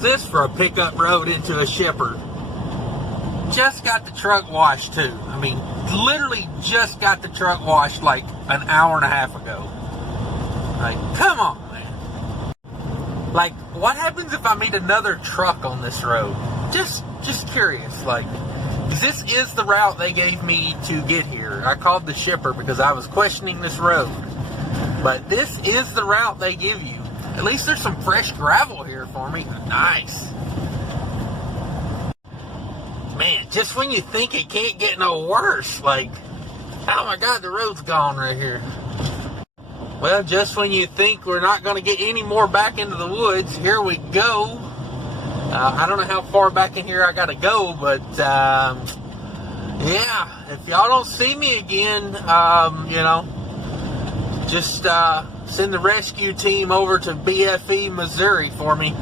How's this for a pickup road into a shipper? Just got the truck washed too. I mean, literally just got the truck washed like an hour and a half ago. Like, come on, man. Like, what happens if I meet another truck on this road? Just curious. Like, this is the route they gave me to get here. I called the shipper because I was questioning this road. But this is the route they give you. At least there's some fresh gravel here for me. Nice. Man, just when you think it can't get no worse, like, oh my God, the road's gone right here. Well, just when you think we're not going to get any more back into the woods, here we go. I don't know how far back in here I got to go, but yeah, if y'all don't see me again, you know, just send the rescue team over to BFE, Missouri for me.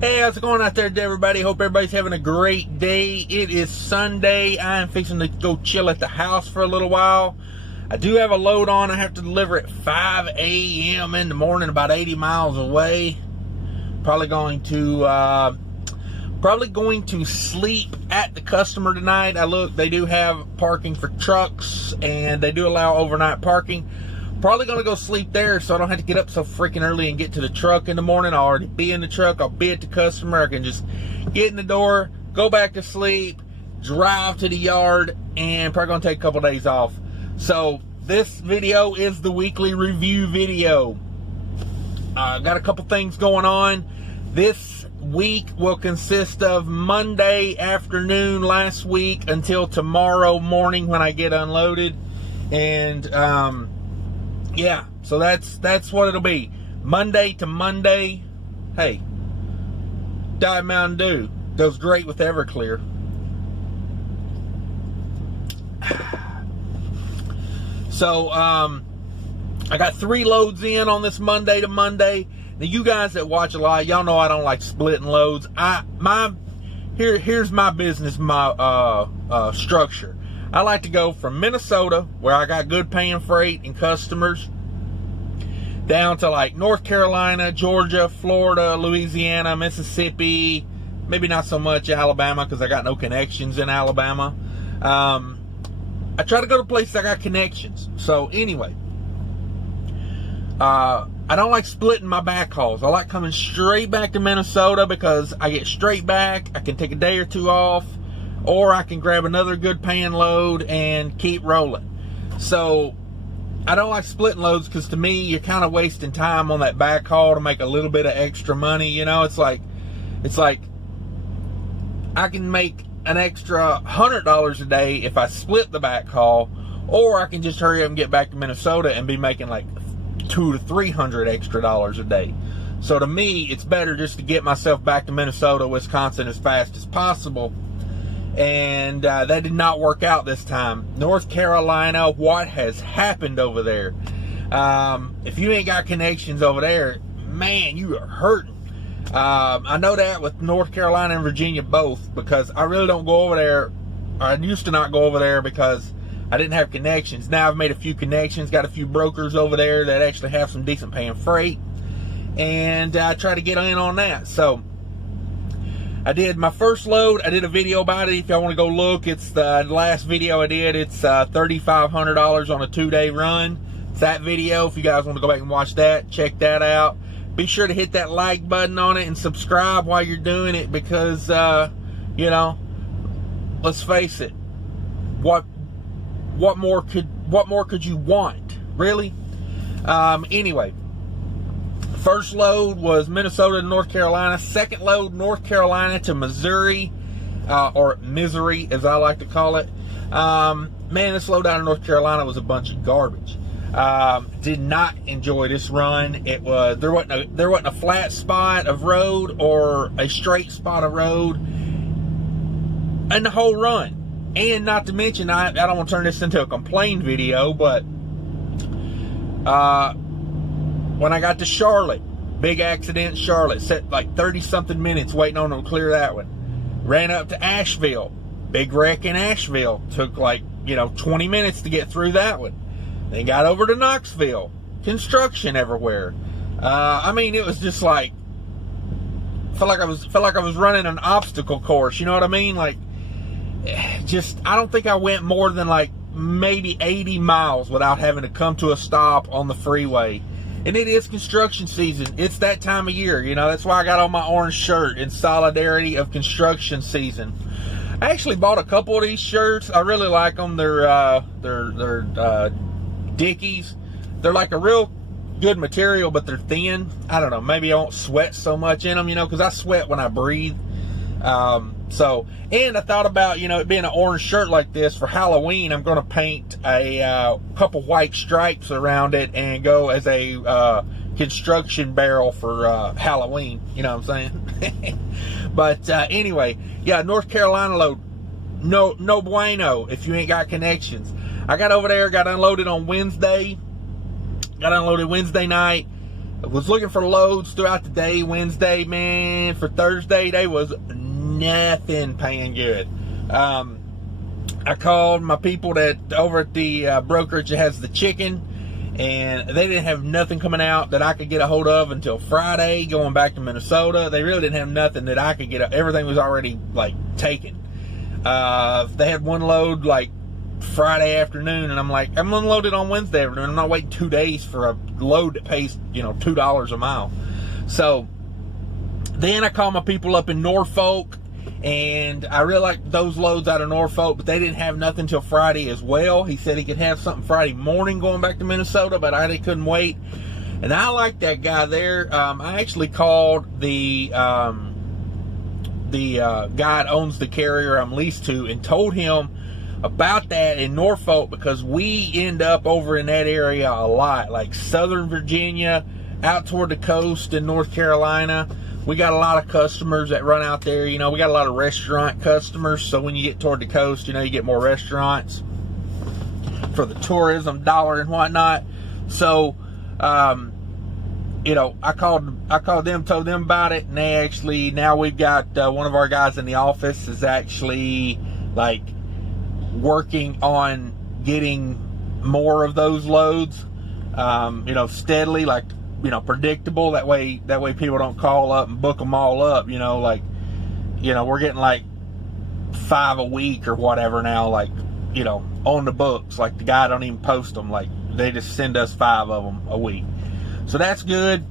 Hey, how's it going out there to everybody? Hope everybody's having a great day. It is Sunday. I am fixing to go chill at the house for a little while. I do have a load on. I have to deliver at 5 a.m. in the morning, about 80 miles away. Probably going to sleep at the customer tonight. I look, they do have parking for trucks, and they do allow overnight parking. Probably going to go sleep there so I don't have to get up so freaking early and get to the truck in the morning. I'll already be in the truck. I'll be at the customer. I can just get in the door, go back to sleep, drive to the yard, and probably going to take a couple days off. So this video is the weekly review video. Got a couple things going on. This week will consist of Monday afternoon last week until tomorrow morning when I get unloaded. And yeah, so that's what it'll be. Monday to Monday. Hey, Diet Mountain Dew goes great with Everclear. So I got 3 loads in on this Monday to Monday. Now, you guys that watch a lot, y'all know I don't like splitting loads. Here's my business, my structure. I like to go from Minnesota, where I got good paying freight and customers, down to like North Carolina, Georgia, Florida, Louisiana, Mississippi, maybe not so much Alabama because I got no connections in Alabama. I try to go to places I got connections. So anyway, I don't like splitting my back hauls. I like coming straight back to Minnesota because I get straight back. I can take a day or two off, or I can grab another good paying load and keep rolling. So I don't like splitting loads because to me, you're kind of wasting time on that back haul to make a little bit of extra money. You know, it's like I can make an extra $100 a day if I split the back haul, or I can just hurry up and get back to Minnesota and be making like $200 to $300 extra a day. So to me, it's better just to get myself back to Minnesota, Wisconsin as fast as possible. And that did not work out this time. North Carolina, what has happened over there? If you ain't got connections over there, man, you are hurting. I know that with North Carolina and Virginia both, because I really don't go over there. I used to not go over there because I didn't have connections. Now I've made a few connections, got a few brokers over there that actually have some decent paying freight, and I try to get in on that. So I did my first load. I did a video about it. If y'all want to go look, it's the last video I did. It's $3,500 on a 2-day run. It's that video. If you guys want to go back and watch that, check that out. Be sure to hit that like button on it and subscribe while you're doing it, because you know, let's face it, what more could you want, really? Anyway, first load was Minnesota to North Carolina. Second load, North Carolina to Missouri, or Misery as I like to call it. Man, this load out of North Carolina was a bunch of garbage. Did not enjoy this run. It was there wasn't a flat spot of road or a straight spot of road in the whole run. And not to mention, I don't want to turn this into a complaint video, but when I got to Charlotte, big accident, Charlotte, sat like 30-something minutes waiting on them to clear that one. Ran up to Asheville, big wreck in Asheville, took like 20 minutes to get through that one. Then got over to Knoxville, construction everywhere. I mean, it was just like felt like I was running an obstacle course. You know what I mean? Like, just, I don't think I went more than like maybe 80 miles without having to come to a stop on the freeway. And it is construction season. It's that time of year, you know. That's why I got on my orange shirt, in solidarity of construction season. I actually bought a couple of these shirts. I really like them. They're Dickies. They're like a real good material, but they're thin. I don't know. Maybe I won't sweat so much in them, you know, because I sweat when I breathe. And I thought about, you know, it being an orange shirt like this for Halloween, I'm going to paint a couple white stripes around it and go as a construction barrel for Halloween. You know what I'm saying? But anyway, yeah, North Carolina load, no bueno if you ain't got connections. I got over there, got unloaded on Wednesday. Got unloaded Wednesday night. I was looking for loads throughout the day. Wednesday, man, for Thursday, they was nothing paying good. I called my people that over at the brokerage that has the chicken, and they didn't have nothing coming out that I could get a hold of until Friday, going back to Minnesota. They really didn't have nothing that I could get. Everything was already like taken. They had one load like Friday afternoon, and I'm like, I'm unloaded on Wednesday afternoon. I'm not waiting 2 days for a load that pays, you know, $2 a mile. So then I called my people up in Norfolk, and I really like those loads out of Norfolk, but they didn't have nothing till Friday as well. He said he could have something Friday morning going back to Minnesota, but I couldn't wait. And I like that guy there. I actually called the guy that owns the carrier I'm leased to and told him about that in Norfolk, because we end up over in that area a lot, like Southern Virginia, out toward the coast in North Carolina. We got a lot of customers that run out there. You know, we got a lot of restaurant customers, so when you get toward the coast, you know, you get more restaurants for the tourism dollar and whatnot. So you know, I called them, told them about it, and they actually, now we've got one of our guys in the office is actually like working on getting more of those loads, you know, steadily, like, you know, predictable. That way people don't call up and book them all up, you know, like, you know, we're getting like 5 a week or whatever now, like, you know, on the books. Like, the guy don't even post them, like, they just send us 5 of them a week. So that's good.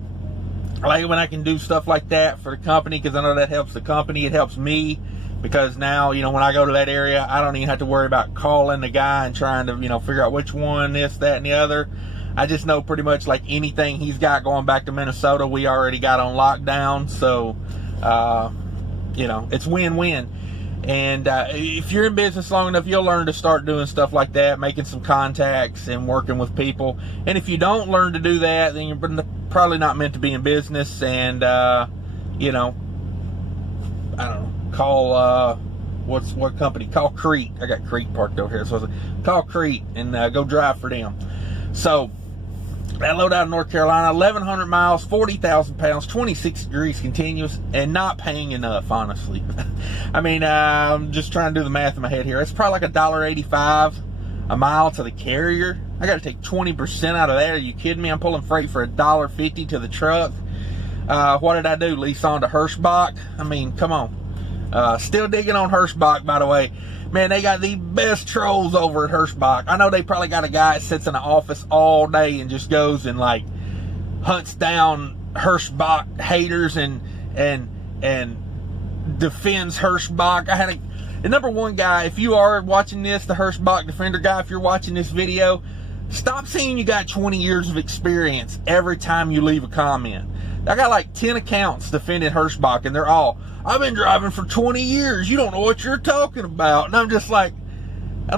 I like it when I can do stuff like that for the company, because I know that helps the company. It helps me, because now, you know, when I go to that area, I don't even have to worry about calling the guy and trying to, you know, figure out which one, this, that, and the other. I just know pretty much like anything he's got going back to Minnesota, we already got on lockdown. So, you know, it's win-win. And if you're in business long enough, you'll learn to start doing stuff like that, making some contacts and working with people. And if you don't learn to do that, then you're probably not meant to be in business. And, you know, I don't know, call, what company? Call Crete. I got Crete parked over here. So I was like, call Crete and go drive for them. So, that load out of North Carolina, 1,100 miles, 40,000 pounds, 26 degrees continuous, and not paying enough, honestly. I mean, I'm just trying to do the math in my head here. It's probably like $1.85 a mile to the carrier. I got to take 20% out of that. Are you kidding me? I'm pulling freight for $1.50 to the truck. What did I do? Lease on to Hirschbach? I mean, come on. Still digging on Hirschbach, by the way. Man, they got the best trolls over at Hirschbach. I know they probably got a guy that sits in the office all day and just goes and like hunts down Hirschbach haters and defends Hirschbach. I had the number one guy, if you are watching this, the Hirschbach Defender guy, if you're watching this video, stop saying you got 20 years of experience every time you leave a comment. I got like 10 accounts defending Hirschbach, and they're all, I've been driving for 20 years. You don't know what you're talking about. And I'm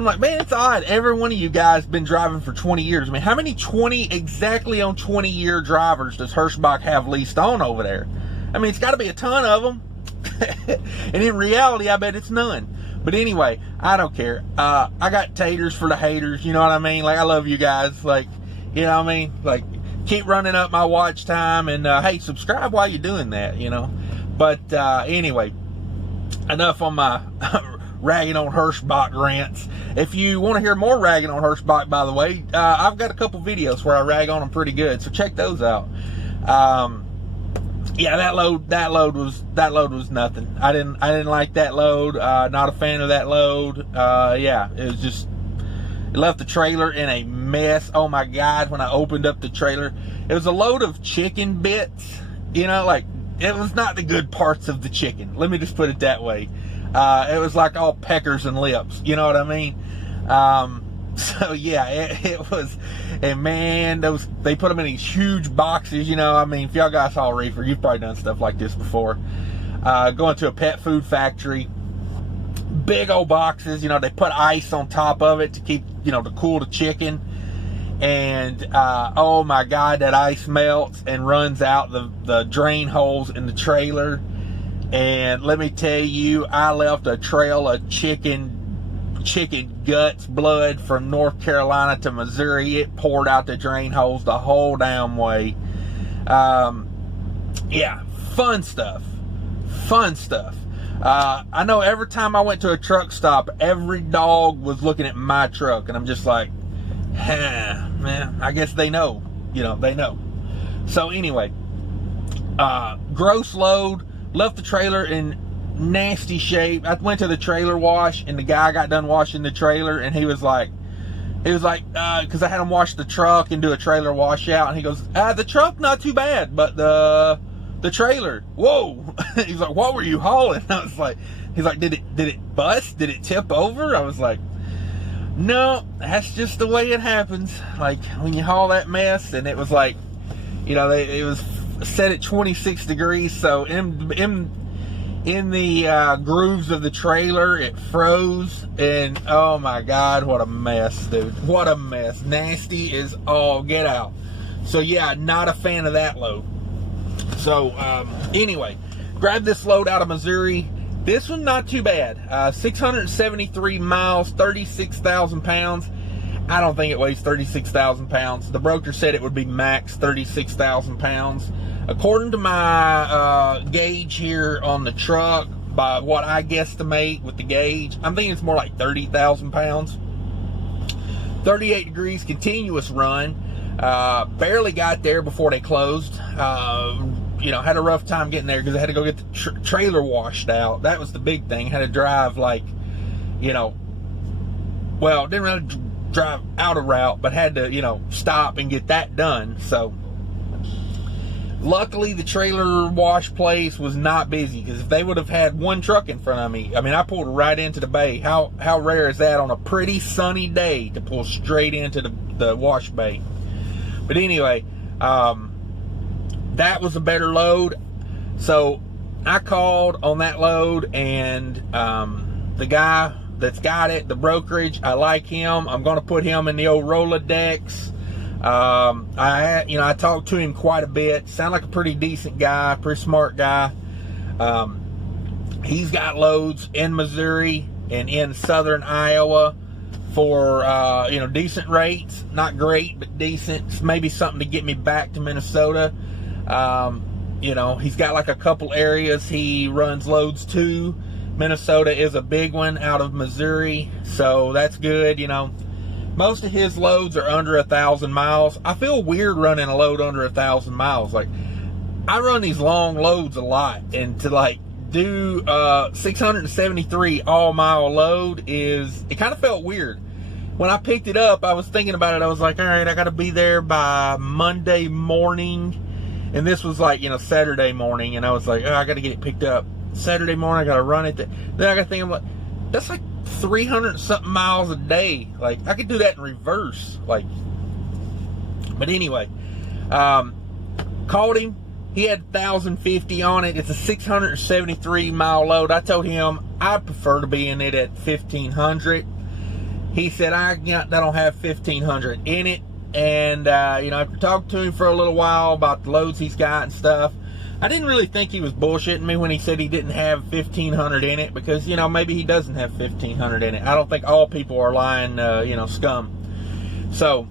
like, man, it's odd. Every one of you guys been driving for 20 years. I mean, how many 20 exactly on 20-year drivers does Hirschbach have leased on over there? I mean, it's got to be a ton of them. And in reality, I bet it's none. But anyway, I don't care. I got taters for the haters. You know what I mean? Like, I love you guys. Like, you know what I mean? Like, keep running up my watch time, and hey, subscribe while you're doing that, you know. But anyway, enough on my ragging on Hirschbach rants. If you want to hear more ragging on Hirschbach, by the way, I've got a couple videos where I rag on them pretty good, so check those out. yeah, that load was nothing. I didn't like that load. Not a fan of that load. Yeah, it left the trailer in a mess. Oh my God, when I opened up the trailer, it was a load of chicken bits. You know, like, it was not the good parts of the chicken. Let me just put it that way. It was like all peckers and lips. You know what I mean? So yeah, it was, and man, they put them in these huge boxes. You know, I mean, if y'all guys saw a reefer, you've probably done stuff like this before. Going to a pet food factory, big old boxes. You know, they put ice on top of it to keep, you know, to cool the chicken. And oh my God, that ice melts and runs out the drain holes in the trailer. And let me tell you, I left a trail of chicken guts, blood from North Carolina to Missouri. It poured out the drain holes the whole damn way. Yeah, fun stuff. I know every time I went to a truck stop, every dog was looking at my truck, and I'm just like, man, I guess they know. You know, they know. So anyway, gross load, left the trailer in nasty shape. I went to the trailer wash, and the guy got done washing the trailer, and he was like, because I had him wash the truck and do a trailer washout, and he goes, the truck not too bad, but the trailer, whoa. He's like, what were you hauling? I was like, he's like, did it bust? Did it tip over? I was like, no, that's just the way it happens. Like, when you haul that mess. And it was like, you know, it was set at 26 degrees, so in the grooves of the trailer, it froze, and oh my God, what a mess, dude. What a mess. Nasty as all get out. So yeah, not a fan of that load. So anyway, grabbed this load out of Missouri. This one not too bad. 673 miles, 36,000 pounds. I don't think it weighs 36,000 pounds. The broker said it would be max 36,000 pounds. According to my gauge here on the truck, by what I guesstimate with the gauge, I'm thinking it's more like 30,000 pounds. 38 degrees continuous run. Barely got there before they closed. You know, had a rough time getting there because I had to go get the trailer washed out. That was the big thing. Had to drive, like, you know, well, didn't really drive out of route, but had to, you know, stop and get that done. So luckily the trailer wash place was not busy, because if they would have had one truck in front of me, I mean, I pulled right into the bay. How rare is that on a pretty sunny day to pull straight into the wash bay? But anyway, that was a better load. So I called on that load, and the guy that's got it, the brokerage, I like him. I'm going to put him in the old Rolodex. I talked to him quite a bit. Sound like a pretty decent guy, pretty smart guy. He's got loads in Missouri and in southern Iowa for decent rates. Not great, but decent. Maybe something to get me back to Minnesota. He's got like a couple areas he runs loads to. Minnesota is a big one out of Missouri, so that's good. Most of his loads are under 1,000 miles. I feel weird running a load under 1,000 miles. Like, I run these long loads a lot, and to do 673 all-mile load it kind of felt weird. When I picked it up, I was thinking about it. I was like, all right, I got to be there by Monday morning, and this was Saturday morning, and I was like, oh, I got to get it picked up Saturday morning. I got to run it. Then I got to think, I'm like, that's like 300 something miles a day. Like, I could do that in reverse. But anyway, called him. He had 1,050 on it. It's a 673 mile load. I told him I'd prefer to be in it at 1,500. He said, I don't have 1,500 in it. And after talking to him for a little while about the loads he's got and stuff, I didn't really think he was bullshitting me when he said he didn't have 1,500 in it, because, maybe he doesn't have 1,500 in it. I don't think all people are lying, scum. So,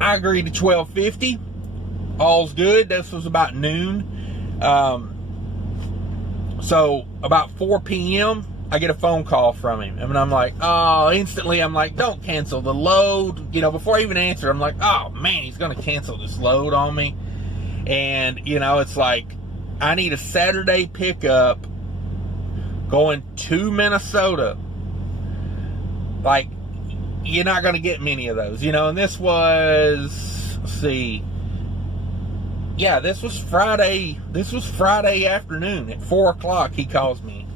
I agreed to 1,250. All's good. This was about noon. So, about 4 p.m., I get a phone call from him. And I'm like, instantly I'm like, don't cancel the load. Before I even answer, I'm like, oh, man, he's going to cancel this load on me. And, you know, it's like, I need a Saturday pickup going to Minnesota. Like, you're not going to get many of those, you know. And this was, let's see, yeah, this was Friday afternoon at 4 o'clock. He calls me,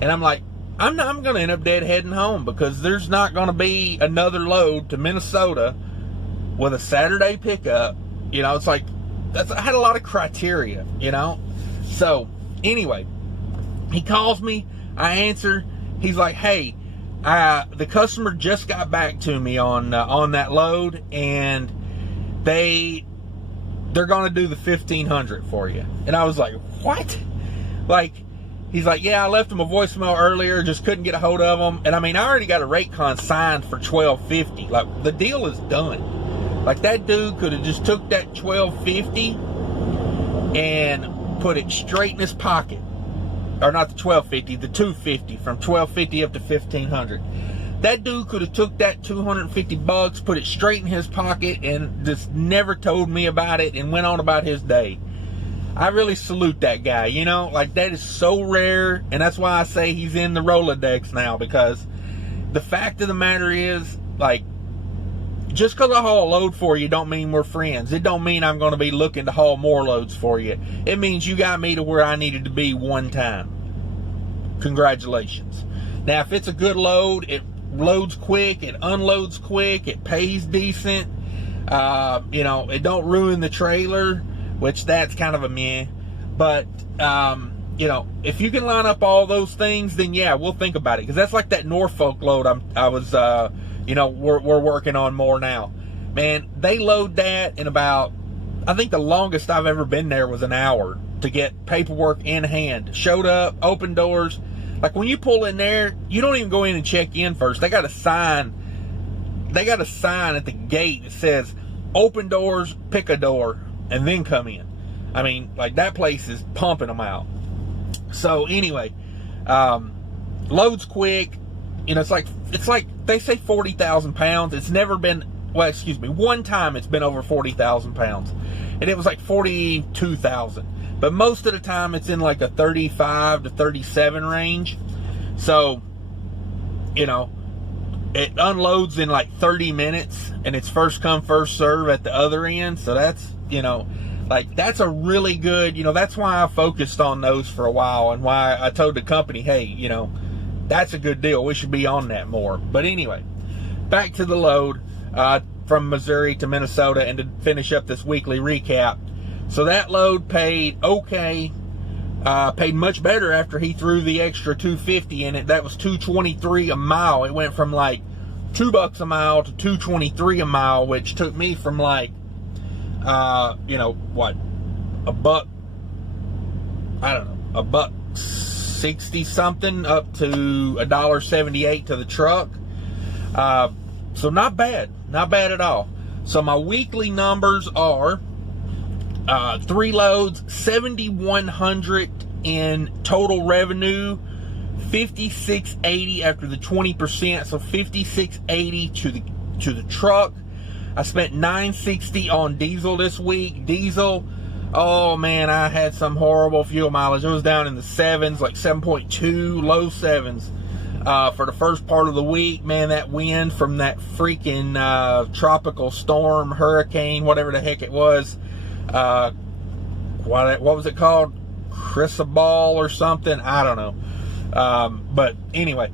and I'm like, I'm going to end up deadheading home, because there's not going to be another load to Minnesota with a Saturday pickup. You know, it's like, I had a lot of criteria, you know. So anyway, he calls me, I answer. He's like, hey, the customer just got back to me on that load, and they're going to do the $1,500 for you. And I was like, what? Like, he's like, yeah, I left him a voicemail earlier, just couldn't get a hold of him. And I mean, I already got a rate con signed for $1,250. Like, the deal is done. Like, that dude could have just took that $1,250 and put it straight in his pocket. Or not the $1,250, the $250, from $1,250 up to $1,500. That dude could have took that $250, put it straight in his pocket, and just never told me about it and went on about his day. I really salute that guy, you know. Like, that is so rare, and that's why I say he's in the Rolodex now, because the fact of the matter is, like, just because I haul a load for you don't mean we're friends. It don't mean I'm going to be looking to haul more loads for you. It means you got me to where I needed to be one time. Congratulations. Now, if it's a good load, it loads quick, it unloads quick, it pays decent, you know, it don't ruin the trailer, which that's kind of a meh. But, you know, if you can line up all those things, then yeah, we'll think about it. Because that's like that Norfolk load you know, we're working on more now. Man, they load that in about, I think the longest I've ever been there was an hour to get paperwork in hand. Showed up, opened doors. Like, when you pull in there, you don't even go in and check in first. They got a sign at the gate that says, open doors, pick a door, and then come in. I mean, like, that place is pumping them out. So anyway, loads quick. You know, it's like they say 40,000 pounds. It's never been, well, excuse me, one time it's been over 40,000 pounds. And it was like 42,000. But most of the time it's in like a 35 to 37 range. So, you know, it unloads in like 30 minutes, and it's first come, first serve at the other end. So that's, you know, like, that's a really good, you know, that's why I focused on those for a while, and why I told the company, hey, you know, that's a good deal. We should be on that more. But anyway, back to the load from Missouri to Minnesota, and to finish up this weekly recap. So that load paid okay. Paid much better after he threw the extra $250 in it. That was $2.23 a mile. It went from like $2 a mile to $2.23 a mile, which took me from like, you know, what, $160 something up to $1.78 to the truck. So not bad at all. So my weekly numbers are 3 loads, $7,100 in total revenue, $5,680 after the 20%, so $5,680 to the truck. I spent $960 on diesel this week. Diesel, oh man, I had some horrible fuel mileage. It was down in the 7s, like 7.2, low 7s. For the first part of the week, man, that wind from that freaking tropical storm, hurricane, whatever the heck it was, what was it called? Cristobal or something? I don't know. But anyway,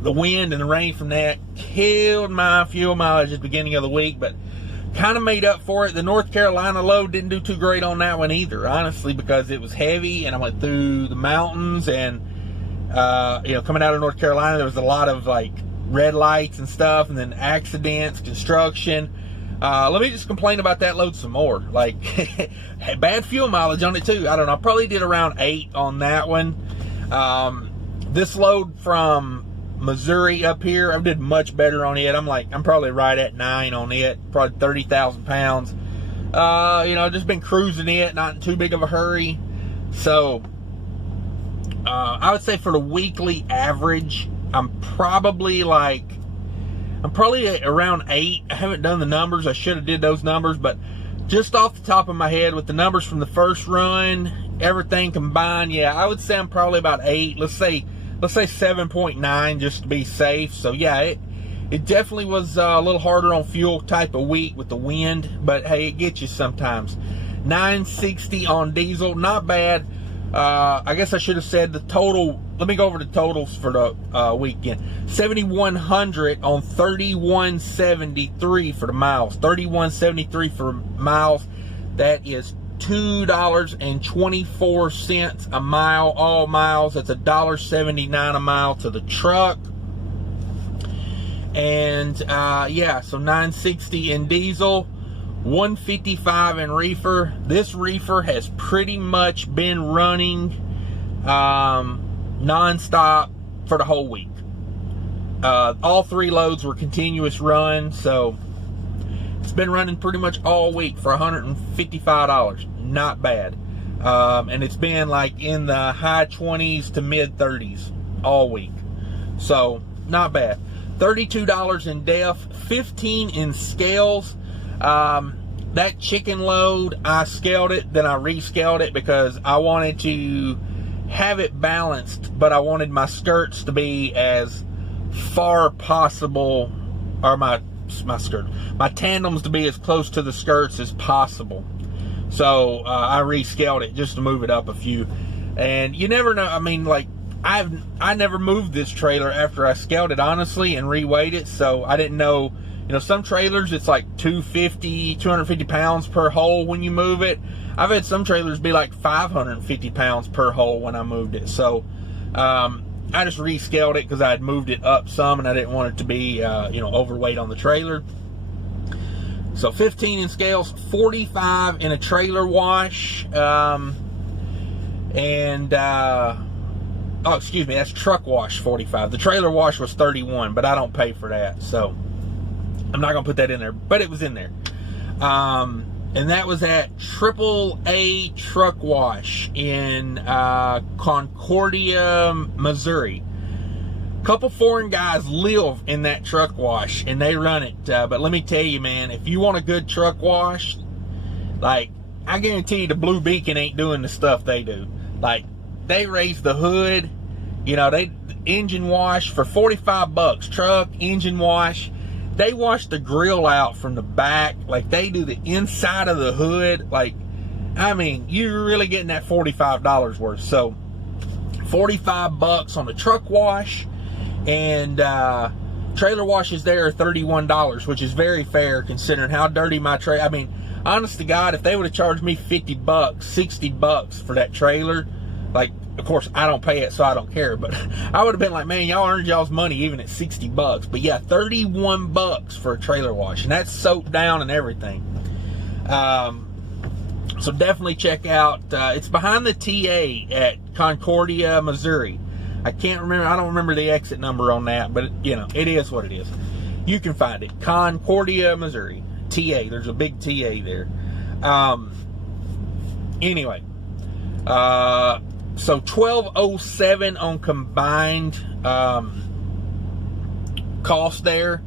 the wind and the rain from that killed my fuel mileage at the beginning of the week, but kind of made up for it. The North Carolina load didn't do too great on that one either, honestly, because it was heavy, and I went through the mountains, and you know, coming out of North Carolina, there was a lot of like red lights and stuff, and then accidents, construction. Let me just complain about that load some more. Like, bad fuel mileage on it too. I don't know, I probably did around 8 on that one. This load from Missouri up here, I did much better on it. I'm probably right at 9 on it, probably 30,000 pounds. You know, just been cruising it, not in too big of a hurry. So, I would say for the weekly average, I'm probably at around 8. I haven't done the numbers. I should have did those numbers, but just off the top of my head with the numbers from the first run, everything combined, yeah, I would say I'm probably about 8. Let's say 7.9 just to be safe. So yeah, it definitely was a little harder on fuel type of week with the wind, but hey, it gets you sometimes. 960 on diesel, not bad. I guess I should have said the total. Let me go over the totals for the weekend. 7,100 on 3,173 for the miles. 3,173 for miles. That is $2.24 a mile, all miles. That's $1.79 a mile to the truck. And yeah, so 960 in diesel, 155 in reefer. This reefer has pretty much been running non-stop for the whole week. All 3 loads were continuous run, so it's been running pretty much all week for $155. Not bad. And it's been like in the high 20s to mid 30s all week, so not bad. $32 in def, 15 in scales. That chicken load, I scaled it, then I rescaled it because I wanted to have it balanced, but I wanted my skirts to be as far possible, or my tandems to be as close to the skirts as possible. So I rescaled it just to move it up a few. And you never know, I mean, like, I never moved this trailer after I scaled it, honestly, and reweighed it, so I didn't know. You know, some trailers, it's like 250 pounds per hole when you move it. I've had some trailers be like 550 pounds per hole when I moved it. So I just rescaled it because I had moved it up some and I didn't want it to be, you know, overweight on the trailer. So 15 in scales, 45 in a trailer wash. Oh, excuse me, that's truck wash, 45. The trailer wash was 31, but I don't pay for that, so I'm not going to put that in there, but it was in there. And that was at AAA Truck Wash in Concordia, Missouri. A couple foreign guys live in that truck wash, and they run it. But let me tell you, man, if you want a good truck wash, like, I guarantee you the Blue Beacon ain't doing the stuff they do. Like, they raise the hood, you know, they engine wash for 45 bucks. Truck, engine wash. They wash the grill out from the back. Like, they do the inside of the hood. Like, I mean, you're really getting that $45 worth. So, 45 bucks on the truck wash. And trailer washes there are $31, which is very fair considering how dirty my trailer. I mean, honest to God, if they would have charged me 50 bucks, 60 bucks for that trailer, like, of course, I don't pay it, so I don't care, but I would have been like, man, y'all earned y'all's money even at 60 bucks. But yeah, 31 bucks for a trailer wash, and that's soaked down and everything. So definitely check out, it's behind the TA at Concordia, Missouri. I can't remember, I don't remember the exit number on that, but you know, it is what it is. You can find it, Concordia, Missouri. TA, there's a big TA there. Anyway, so 1207 on combined cost there,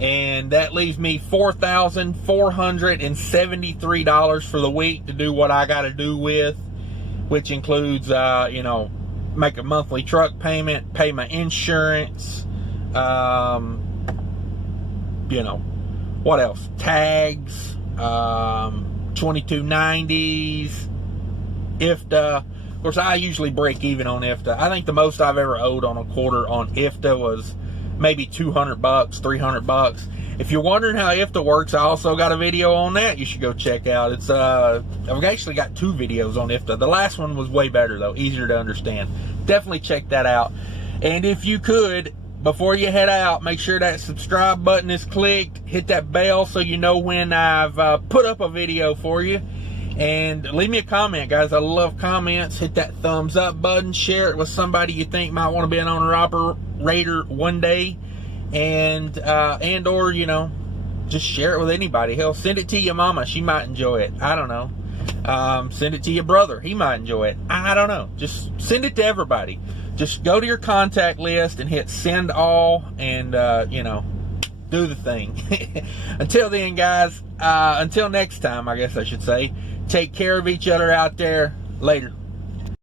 and that leaves me $4,473 for the week to do what I got to do with, which includes you know, make a monthly truck payment, pay my insurance, you know, what else, tags, 2290s, IFTA. Of course, I usually break even on IFTA. I think the most I've ever owed on a quarter on IFTA was maybe 200 bucks, 300 bucks. If you're wondering how IFTA works, I also got a video on that you should go check out. It's I've actually got 2 videos on IFTA. The last one was way better though, easier to understand. Definitely check that out. And if you could, before you head out, make sure that subscribe button is clicked. Hit that bell so you know when I've put up a video for you. And leave me a comment, guys. I love comments. Hit that thumbs up button. Share it with somebody you think might want to be an owner-operator one day. And or, you know, just share it with anybody. Hell, send it to your mama. She might enjoy it. I don't know. Send it to your brother. He might enjoy it. I don't know. Just send it to everybody. Just go to your contact list and hit send all and, you know, do the thing. Until then, guys, until next time, I guess I should say, take care of each other out there. Later.